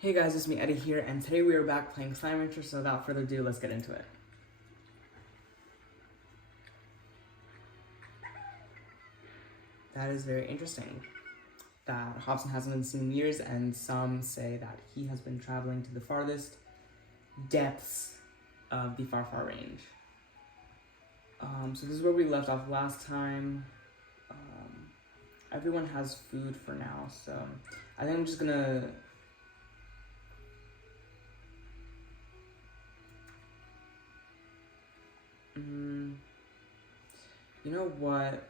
Hey guys, it's me Eddie here, and today we are back playing Slime Rancher, so without further ado, let's get into it. That is very interesting, that Hobson hasn't been seen in years, and some say that he has been traveling to the farthest depths of the far, far range. So this is where we left off last time. Everyone has food for now, so I think I'm just gonna... You know what?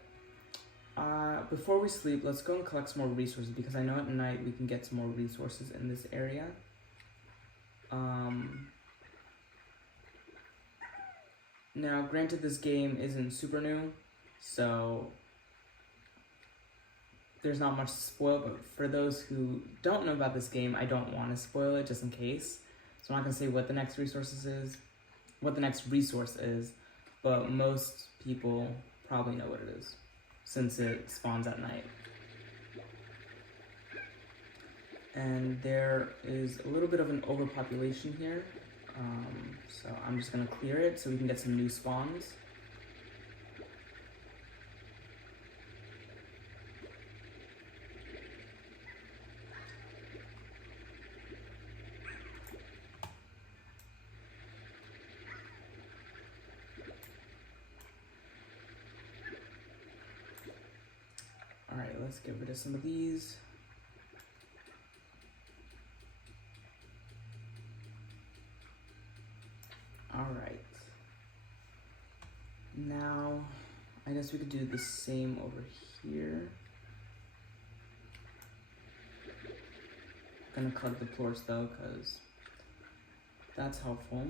Before we sleep, let's go and collect some more resources, because I know at night we can get some more resources in this area. Now, granted, this game isn't super new, so there's not much to spoil, but for those who don't know about this game, I don't want to spoil it just in case. So I'm not going to say what the next resource is, but most people probably know what it is, since it spawns at night. And there is a little bit of an overpopulation here, so I'm just going to clear it so we can get some new spawns. Alright, let's get rid of some of these. Alright. Now, I guess we could do the same over here. I'm gonna collect the plorts though, because that's helpful.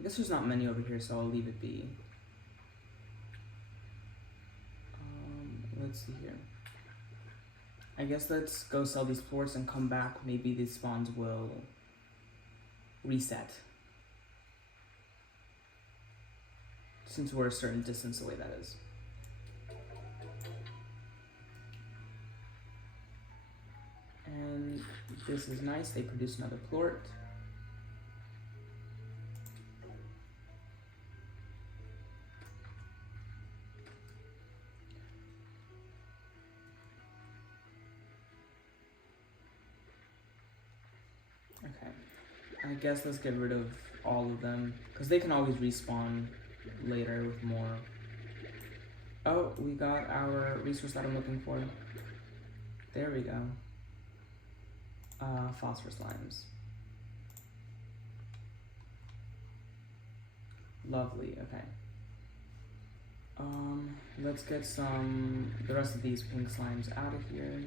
I guess there's not many over here, so I'll leave it be. Let's see here. I guess let's go sell these plorts and come back. Maybe these spawns will reset, since we're a certain distance away, that is. And this is nice, they produce another plort. Okay, I guess let's get rid of all of them, because they can always respawn later with more. Oh, we got our resource that I'm looking for. There we go. Phosphorus slimes. Lovely, okay. Let's get the rest of these pink slimes out of here.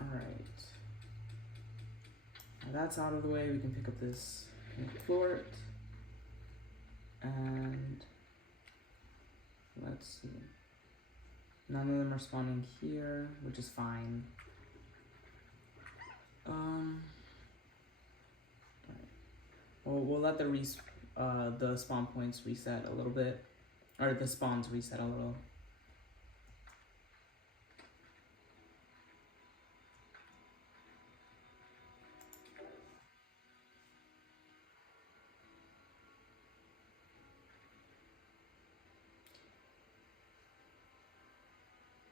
Alright. Now that's out of the way, we can pick up this pink plort. And let's see. None of them are spawning here, which is fine. Right. Well, we'll let the spawn points reset a little bit, or the spawns reset a little.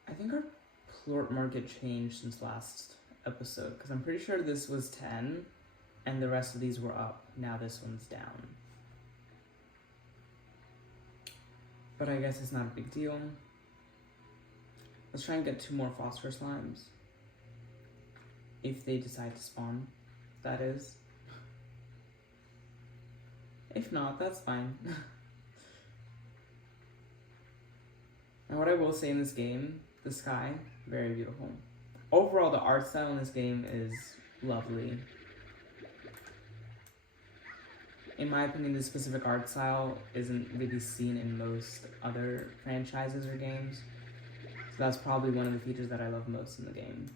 I think our plort market changed since last episode, because I'm pretty sure this was 10 and the rest of these were up. Now this one's down. But I guess it's not a big deal. Let's try and get 2 more phosphorus slimes. If they decide to spawn, that is. If not, that's fine. And what I will say in this game, the sky, very beautiful. Overall, the art style in this game is lovely. In my opinion, this specific art style isn't really seen in most other franchises or games. So that's probably one of the features that I love most in the game.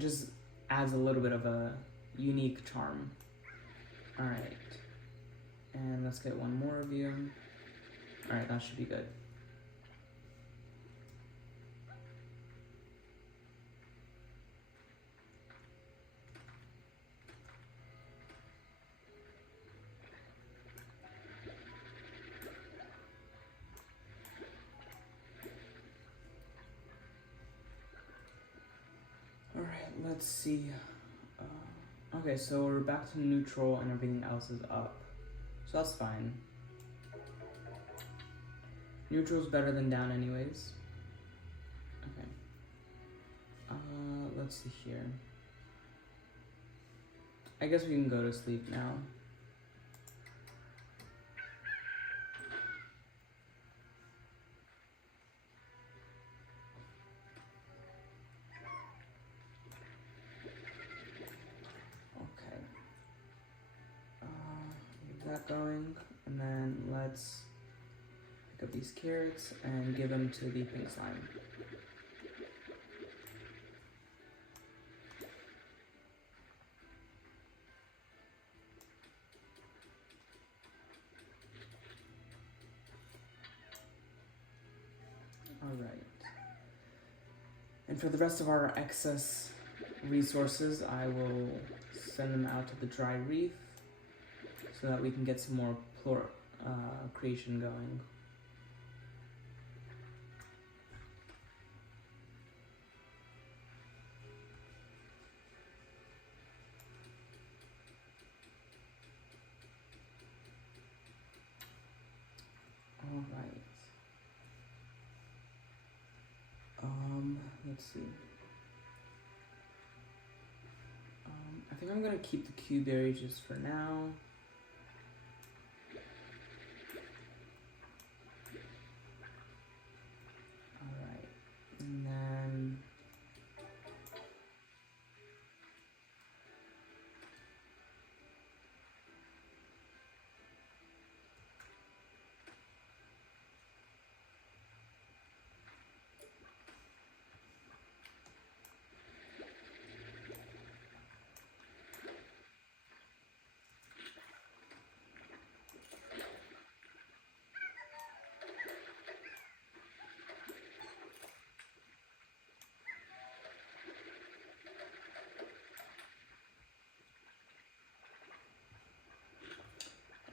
it just adds a little bit of a unique charm. Alright. And let's get one more of you. Alright, that should be good. Alright, let's see. Okay, so we're back to neutral and everything else is up. So that's fine. Neutral's better than down anyways. Okay. Let's see here. I guess we can go to sleep now. That going, and then let's pick up these carrots and give them to the pink slime. Alright. And for the rest of our excess resources, I will send them out to the dry reef, so that we can get some more creation going. All right. Let's see. I think I'm gonna keep the Q berry just for now. And then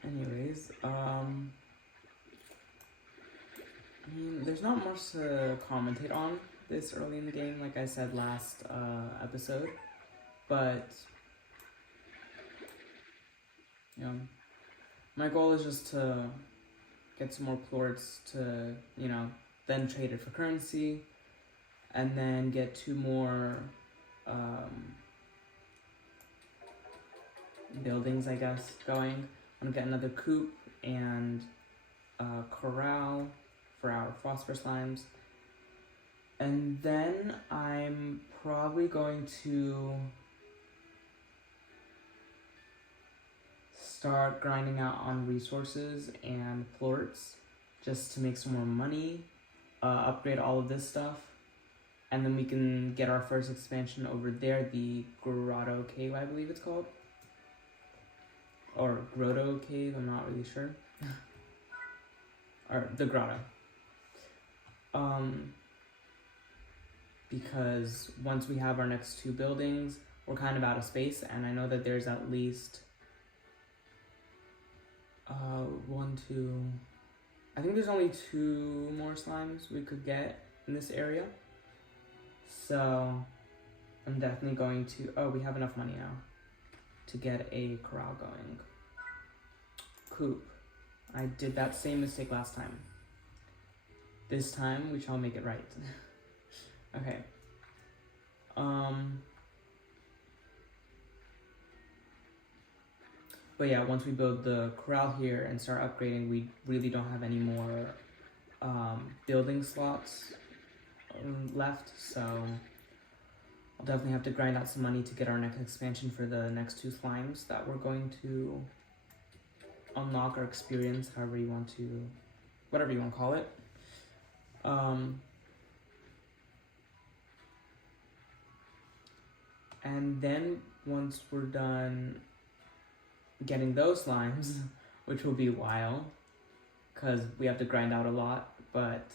anyways, I mean, there's not much to commentate on this early in the game, like I said last episode, but, you know, my goal is just to get some more plorts to, you know, then trade it for currency, and then get 2 more buildings, I guess, going. I'm gonna get another coop and a corral for our phosphor slimes. And then I'm probably going to start grinding out on resources and plorts just to make some more money, upgrade all of this stuff, and then we can get our first expansion over there, the Grotto Cave, I believe it's called. Or Grotto Cave, I'm not really sure. Or the Grotto. Because once we have our next 2 buildings, we're kind of out of space, and I know that there's at least 1, 2, I think there's only 2 more slimes we could get in this area. So I'm definitely going to, oh, we have enough money now to get a corral going. Coop. I did that same mistake last time. This time we shall make it right. Okay. But yeah, once we build the corral here and start upgrading, we really don't have any more building slots left, so I'll definitely have to grind out some money to get our next expansion for the next 2 slimes that we're going to unlock or experience, however you want to, whatever you want to call it. And then once we're done getting those slimes, which will be a while, because we have to grind out a lot, but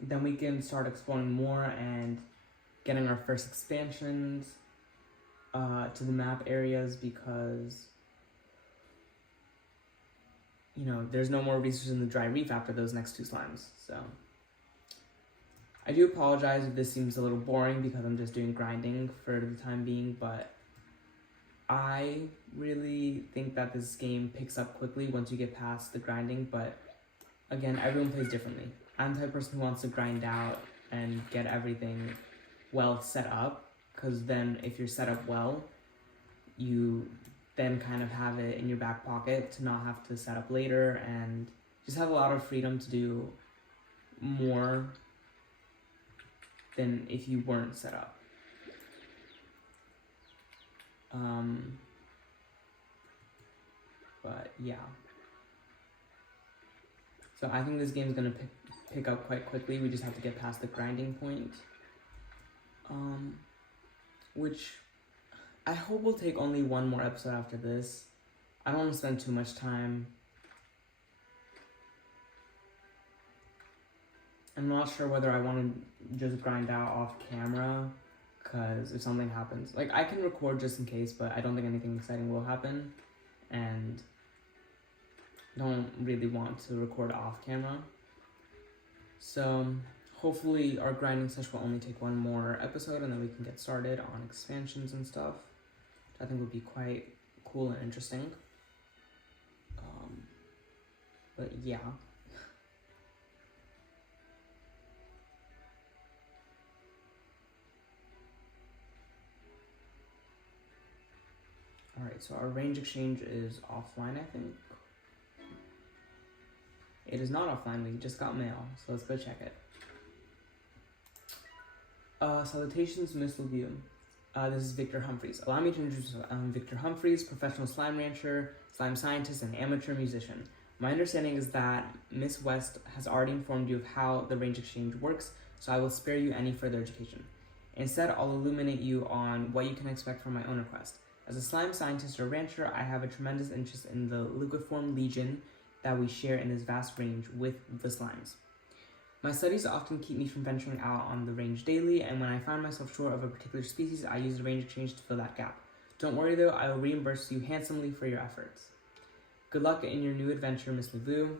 then we can start exploring more and getting our first expansions to the map areas, because there's no more resources in the dry reef after those next two slimes. So I do apologize if this seems a little boring because I'm just doing grinding for the time being, but I really think that this game picks up quickly once you get past the grinding. But again, everyone plays differently. I'm the type of person who wants to grind out and get everything well set up, because then if you're set up well, you then kind of have it in your back pocket to not have to set up later, and just have a lot of freedom to do more than if you weren't set up. But yeah. So I think this game's gonna pick up quite quickly. We just have to get past the grinding point. Which I hope will take only one more episode after this. I don't want to spend too much time. I'm not sure whether I want to just grind out off camera, because if something happens, like, I can record just in case, but I don't think anything exciting will happen, and don't really want to record off camera. So hopefully our grinding session will only take one more episode, and then we can get started on expansions and stuff. I think would be quite cool and interesting. But yeah. Alright, so our range exchange is offline, I think. It is not offline, we just got mail, so let's go check it. Salutations, Miss LeView. This is Victor Humphreys. Allow me to introduce Victor Humphreys, professional slime rancher, slime scientist, and amateur musician. My understanding is that Miss West has already informed you of how the range exchange works, so I will spare you any further education. Instead, I'll illuminate you on what you can expect from my own request. As a slime scientist or rancher, I have a tremendous interest in the liqueform legion that we share in this vast range with the slimes. My studies often keep me from venturing out on the range daily, and when I find myself short of a particular species, I use the range exchange to fill that gap. Don't worry though, I will reimburse you handsomely for your efforts. Good luck in your new adventure, Miss LeView.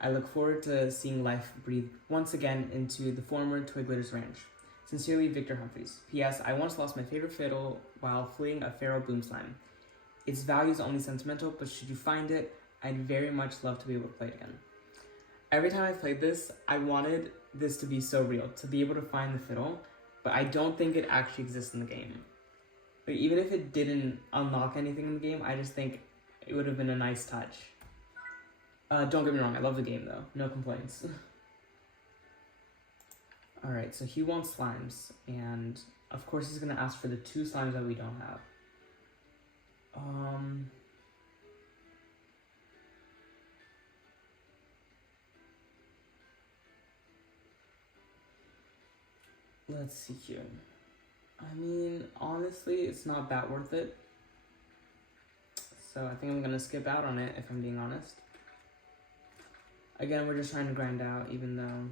I look forward to seeing life breathe once again into the former Twiggler's Ranch. Sincerely, Victor Humphreys. P.S. I once lost my favorite fiddle while fleeing a feral boom slime. Its value is only sentimental, but should you find it, I'd very much love to be able to play it again. Every time I played this, I wanted this to be so real, to be able to find the fiddle, but I don't think it actually exists in the game. But even if it didn't unlock anything in the game, I just think it would have been a nice touch. Don't get me wrong, I love the game though, no complaints. Alright, so he wants slimes, and of course he's gonna ask for the 2 slimes that we don't have. Let's see here. I mean, honestly, it's not that worth it. So I think I'm gonna skip out on it, if I'm being honest. Again, we're just trying to grind out, even though,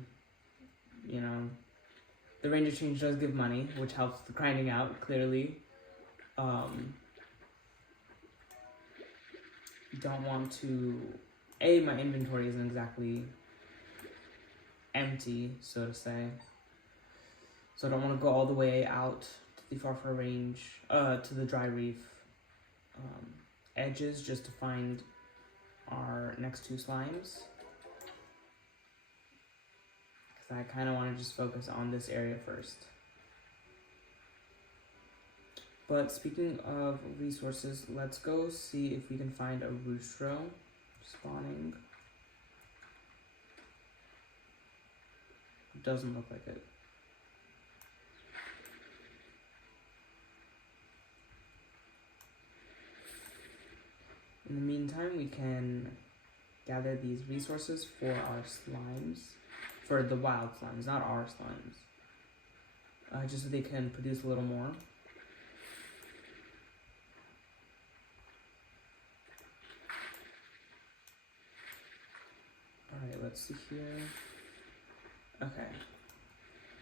the range exchange does give money, which helps the grinding out, clearly. Don't want to... my inventory isn't exactly empty, so to say. So I don't want to go all the way out to the far range, to the dry reef edges, just to find our next 2 slimes. Because I kind of want to just focus on this area first. But speaking of resources, let's go see if we can find a roostro spawning. Doesn't look like it. In the meantime, we can gather these resources for our slimes, for the wild slimes, not our slimes, just so they can produce a little more. Alright, let's see here. Okay.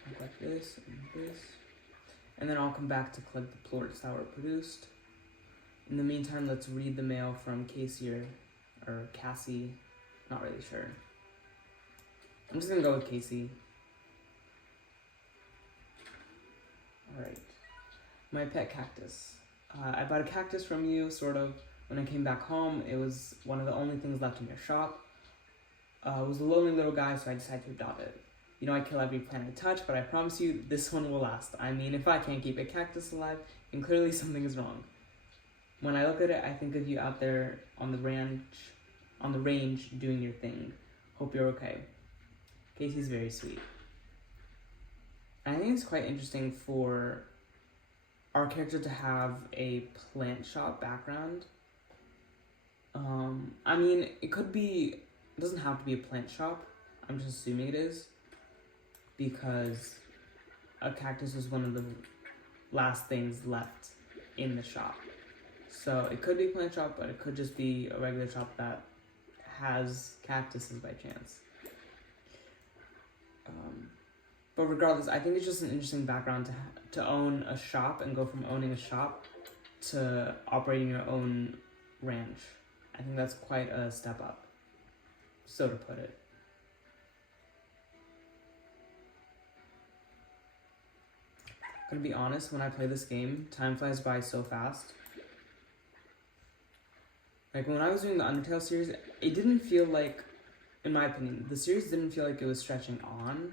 I'll collect this and this. And then I'll come back to collect the plorts that were produced. In the meantime, let's read the mail from Casey or Cassie. Not really sure. I'm just gonna go with Casey. Alright. My pet cactus. I bought a cactus from you, sort of. When I came back home, it was one of the only things left in your shop. It was a lonely little guy, so I decided to adopt it. You know I kill every plant I touch, but I promise you, this one will last. I mean, if I can't keep a cactus alive, then clearly something is wrong. When I look at it, I think of you out there on the range, doing your thing. Hope you're okay. Casey's very sweet. I think it's quite interesting for our character to have a plant shop background. I mean, it doesn't have to be a plant shop. I'm just assuming it is, because a cactus was one of the last things left in the shop. So it could be a plant shop, but it could just be a regular shop that has cactuses by chance. But regardless, I think it's just an interesting background to own a shop and go from owning a shop to operating your own ranch. I think that's quite a step up, so to put it. Gonna be honest, when I play this game, time flies by so fast. Like, when I was doing the Undertale series, it didn't feel like, in my opinion, the series didn't feel like it was stretching on,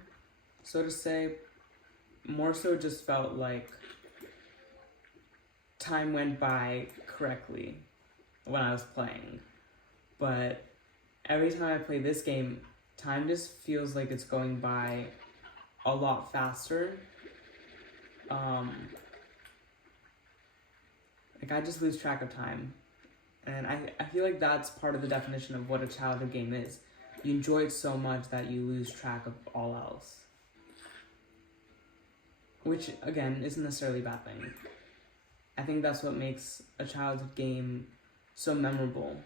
so to say. More so just felt like time went by correctly when I was playing. But every time I play this game, time just feels like it's going by a lot faster. Like, I just lose track of time. And I feel like that's part of the definition of what a childhood game is. You enjoy it so much that you lose track of all else. Which, again, isn't necessarily a bad thing. I think that's what makes a childhood game so memorable.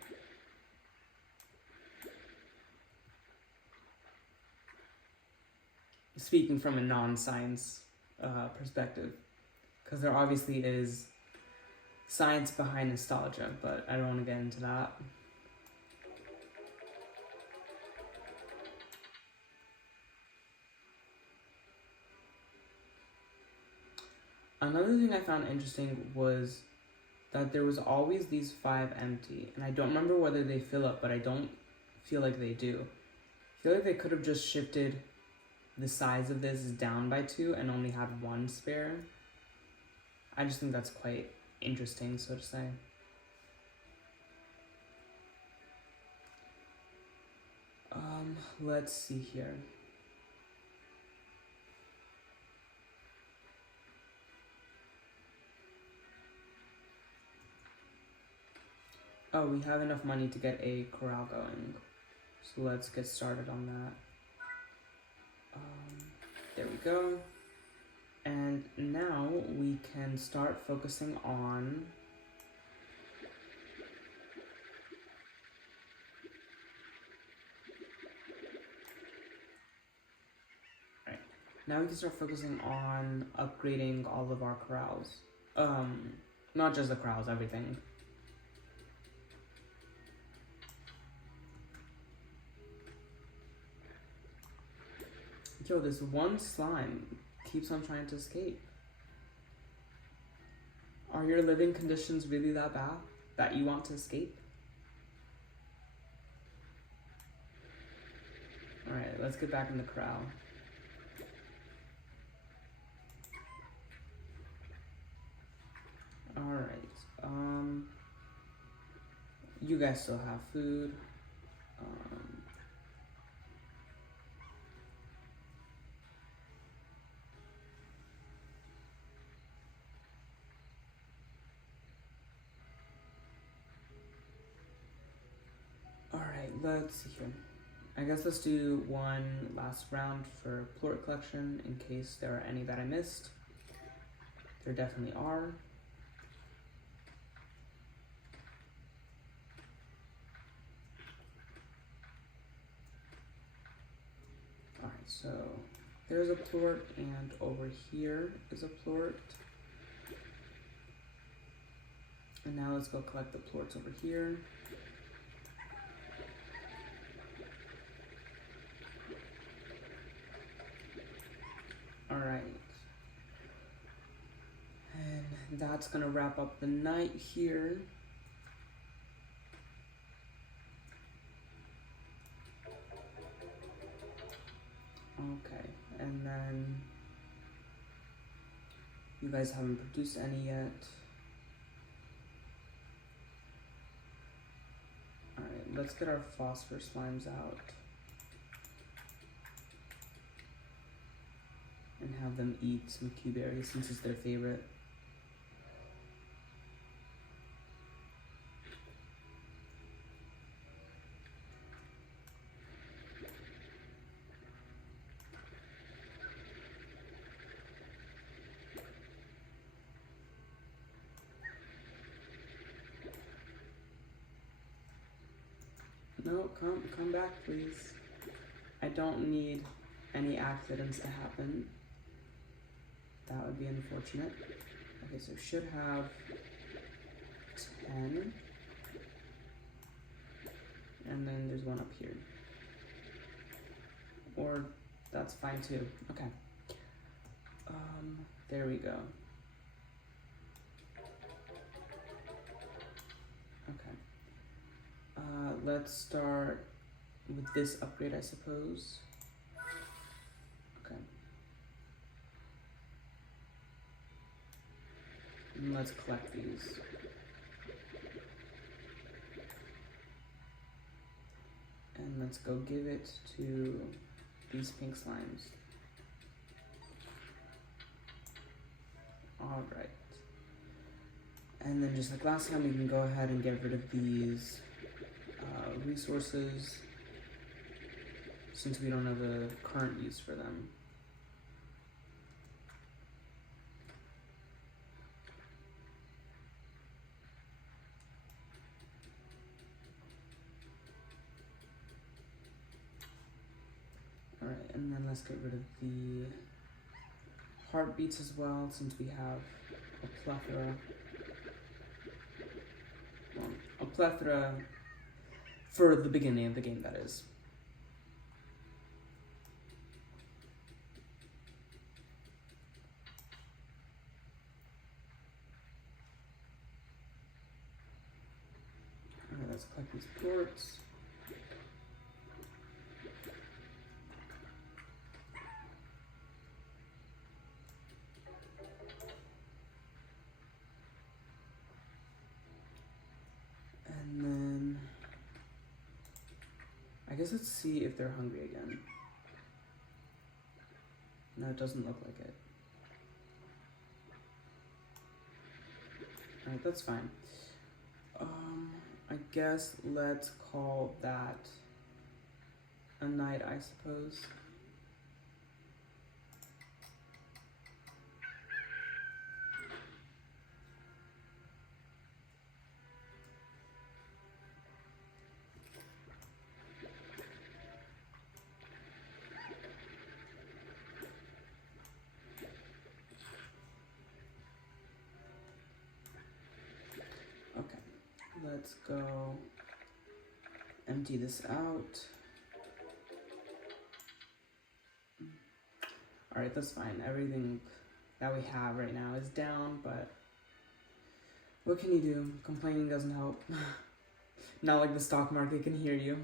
Speaking from a non-science perspective. Because there obviously is science behind nostalgia, but I don't want to get into that. Another thing I found interesting was that there was always these 5 empty, and I don't remember whether they fill up, but I don't feel like they do. I feel like they could have just shifted the size of this down by 2 and only had 1 spare. I just think that's quite interesting, so to say. Let's see here. Oh, we have enough money to get a corral going. So let's get started on that. There we go. And now we can start focusing on upgrading all of our corrals. Not just the corrals, everything. Yo, this one slime keeps on trying to escape. Are your living conditions really that bad that you want to escape? Alright, let's get back in the corral. Alright, you guys still have food. Alright, let's see here. I guess let's do one last round for plort collection in case there are any that I missed. There definitely are. So there's a plort, and over here is a plort. And now let's go collect the plorts over here. Alright. And that's gonna wrap up the night here. Okay, and then you guys haven't produced any yet. Alright, let's get our phosphor slimes out and have them eat some Q berries since it's their favorite. No, come back, please. I don't need any accidents to happen. That would be unfortunate. Okay, so should have 10. And then there's one up here. Or that's fine too. Okay. There we go. Okay. Let's start with this upgrade, I suppose. Okay. And let's collect these. And let's go give it to these pink slimes. Alright. And then just like last time, we can go ahead and get rid of these resources since we don't have a current use for them. Alright, and then let's get rid of the heartbeats as well, since we have a plethora. Well, a plethora for the beginning of the game, that is. Alright, let's collect these plorts. And then I guess let's see if they're hungry again. No, it doesn't look like it. Alright, that's fine. I guess let's call that a night, I suppose. Okay, let's go empty this out. Alright, that's fine. Everything that we have right now is down, but what can you do? Complaining doesn't help. Not like the stock market can hear you.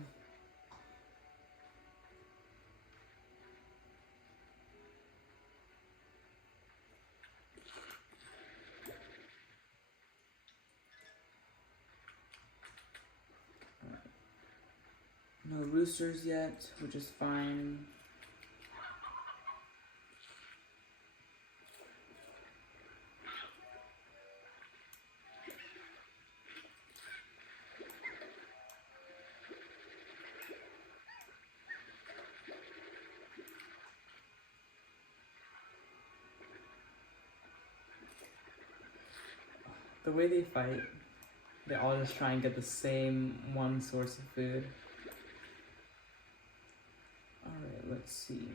No roosters yet, which is fine. The way they fight, they all just try and get the same one source of food. Alright, let's see.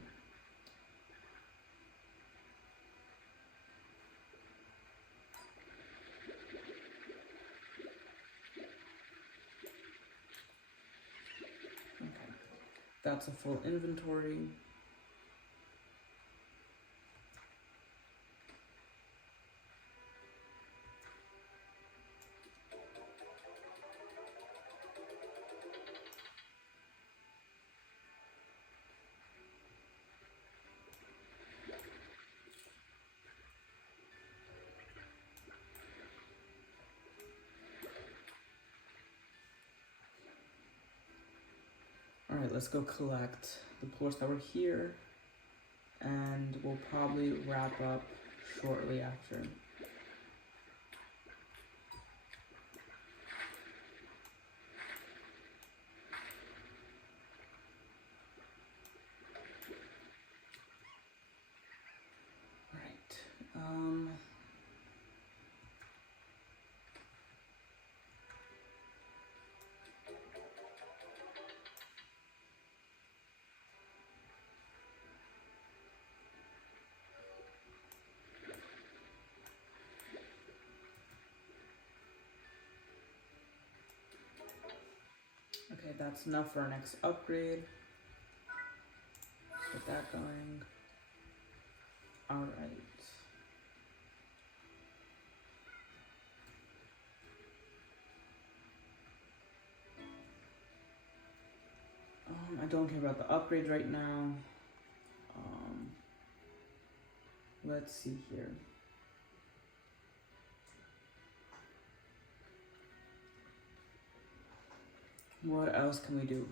that's a full inventory. Alright, let's go collect the plorts that were here, and we'll probably wrap up shortly after. Alright, okay, that's enough for our next upgrade. Let's get that going. Alright. I don't care about the upgrades right now. Let's see here. What else can we do?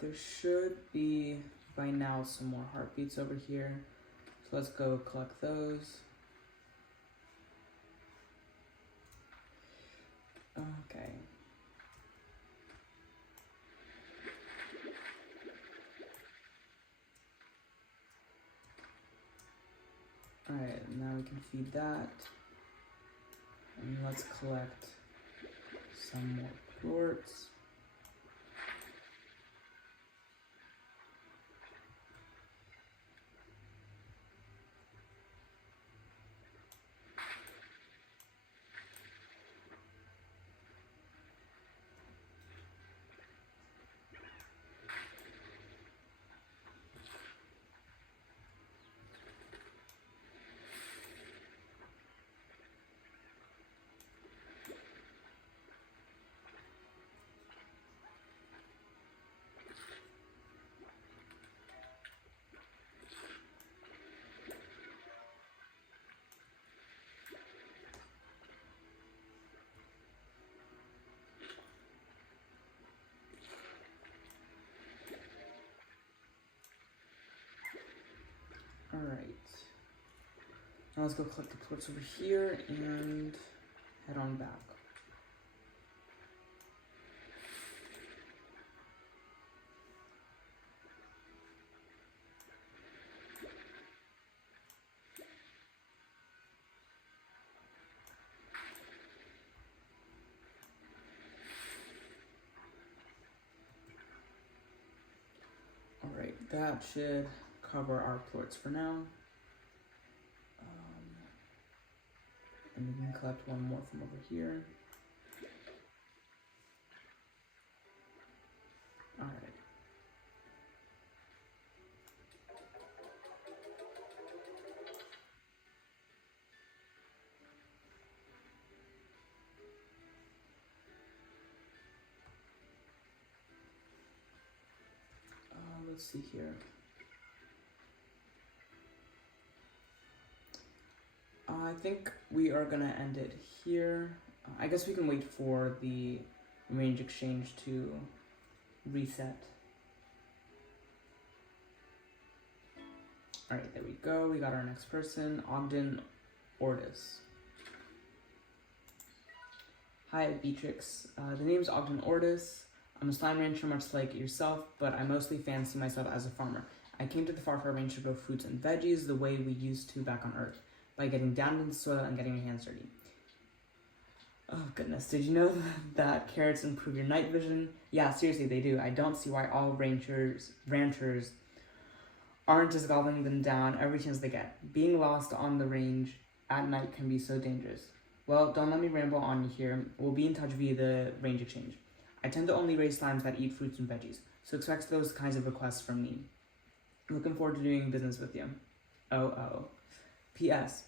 There should be, by now, some more heartbeats over here. So let's go collect those. Okay. Alright, now we can feed that. And let's collect some more plorts. Alright. Now let's go collect the plorts over here and head on back. Alright, that should cover our plorts for now. And we can collect one more from over here. Alright. Let's see here. I think we are gonna end it here. I guess we can wait for the range exchange to reset. Alright, there we go. We got our next person, Ogden Ortis. Hi, Beatrix. The name is Ogden Ortis. I'm a slime rancher much like yourself, but I mostly fancy myself as a farmer. I came to the Far Far Range to grow fruits and veggies the way we used to back on Earth, by getting down into the soil and getting your hands dirty. Oh goodness, did you know that carrots improve your night vision? Yeah, seriously, they do. I don't see why all ranchers aren't just gobbling them down every chance they get. Being lost on the range at night can be so dangerous. Well, don't let me ramble on here. We'll be in touch via the range exchange. I tend to only raise slimes that eat fruits and veggies, so expect those kinds of requests from me. Looking forward to doing business with you. Oh. P.S.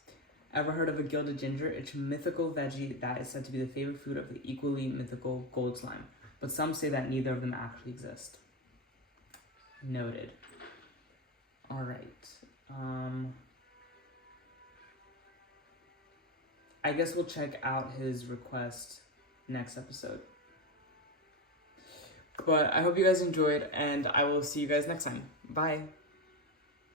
Ever heard of a gilded ginger? It's a mythical veggie that is said to be the favorite food of the equally mythical gold slime, but some say that neither of them actually exist. Noted. Alright. I guess we'll check out his request next episode. But I hope you guys enjoyed, and I will see you guys next time. Bye.